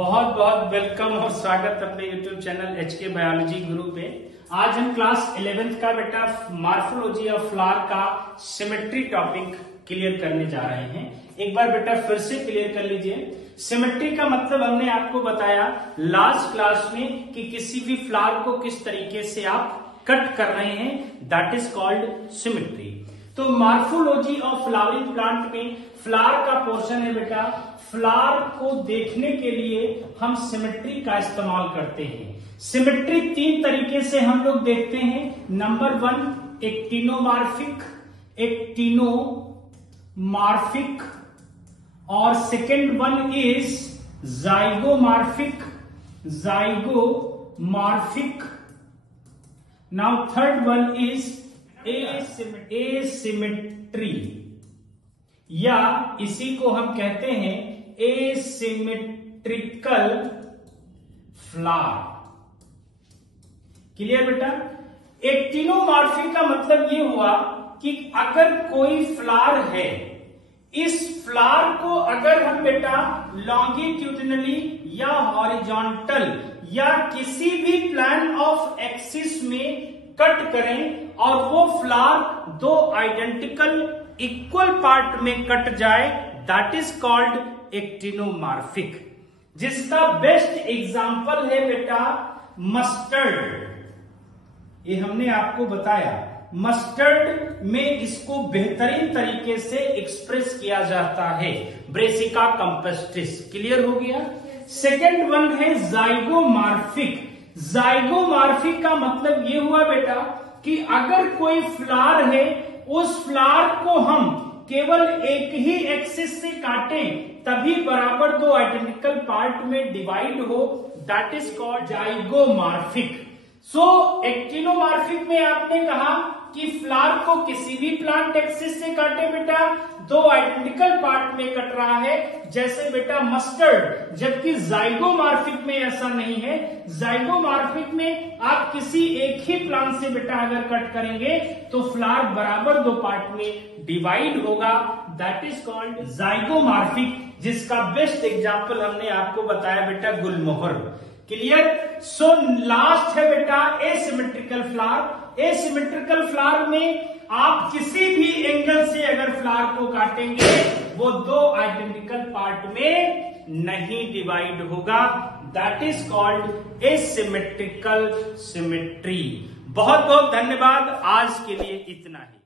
बहुत बहुत वेलकम और स्वागत अपने YouTube चैनल HK बायोलॉजी गुरु पे। आज हम क्लास 11th का बेटा मॉर्फोलॉजी ऑफ फ्लावर का सिमेट्री टॉपिक क्लियर करने जा रहे हैं। एक बार बेटा फिर से क्लियर कर लीजिए। सिमेट्री का मतलब हमने आपको बताया लास्ट क्लास में कि किसी भी फ्लावर को किस तरीके से आप कट कर रहे हैं, दैट इज कॉल्ड सिमेट्री। तो मॉर्फोलॉजी ऑफ फ्लावरिंग प्लांट में फ्लावर का पोर्शन है बेटा, फ्लावर को देखने के लिए हम सिमेट्री का इस्तेमाल करते हैं। सिमेट्री तीन तरीके से हम लोग देखते हैं। नंबर 1 एक्टिनोमॉर्फिक और second one is zygomorphic. Now third one is asymmetry, या इसी को हम कहते हैं एसिमेट्रिकल फ्लावर। क्लियर बेटा? एक्टिनोमॉर्फिक का मतलब ये हुआ कि अगर कोई फ्लावर है, इस फ्लावर को अगर हम बेटा लॉन्गिट्यूडिनली या हॉरिजॉन्टल या किसी भी प्लान ऑफ एक्सिस में कट करें और वो फ्लावर दो आइडेंटिकल इक्वल पार्ट में कट जाए, दैट इज कॉल्ड एक्टिनोमॉर्फिक। जिसका बेस्ट एग्जांपल है बेटा मस्टर्ड। ये हमने आपको बताया, मस्टर्ड में इसको बेहतरीन तरीके से एक्सप्रेस किया जाता है, ब्रेसिका कंपेस्टिस। क्लियर हो गया? सेकेंड वन है जाइगोमॉर्फिक। जाइगोमॉर्फिक का मतलब ये हुआ बेटा कि अगर कोई फ्लावर है, उस फ्लावर को हम केवल एक ही एक्सिस से काटें तभी बराबर दो आइडेंटिकल पार्ट में डिवाइड हो, that is called zygomorphic. So actinomorphic में आपने कहा कि फ्लावर को किसी भी प्लांट एक्सिस से काटे बेटा, दो आइडेंटिकल पार्ट में कट रहा है, जैसे बेटा मस्टर्ड। जबकि जाइगोमॉर्फिक में ऐसा नहीं है। जाइगोमॉर्फिक में आप किसी एक ही प्लांट से बेटा अगर कट करेंगे तो फ्लावर बराबर दो पार्ट में डिवाइड होगा, दैट इज कॉल्ड जाइगोमॉर्फिक। जिसका बेस्ट एग्जांपल हमने आपको बताया बेटा गुलमोहर। क्लियर? सो लास्ट है बेटा एसिमेट्रिकल फ्लावर। एसिमेट्रिकल फ्लावर में आप किसी भी एंगल से अगर फ्लावर को काटेंगे वो दो आइडेंटिकल पार्ट में नहीं डिवाइड होगा, that is called asymmetrical symmetry. बहुत बहुत धन्यवाद। आज के लिए इतना ही।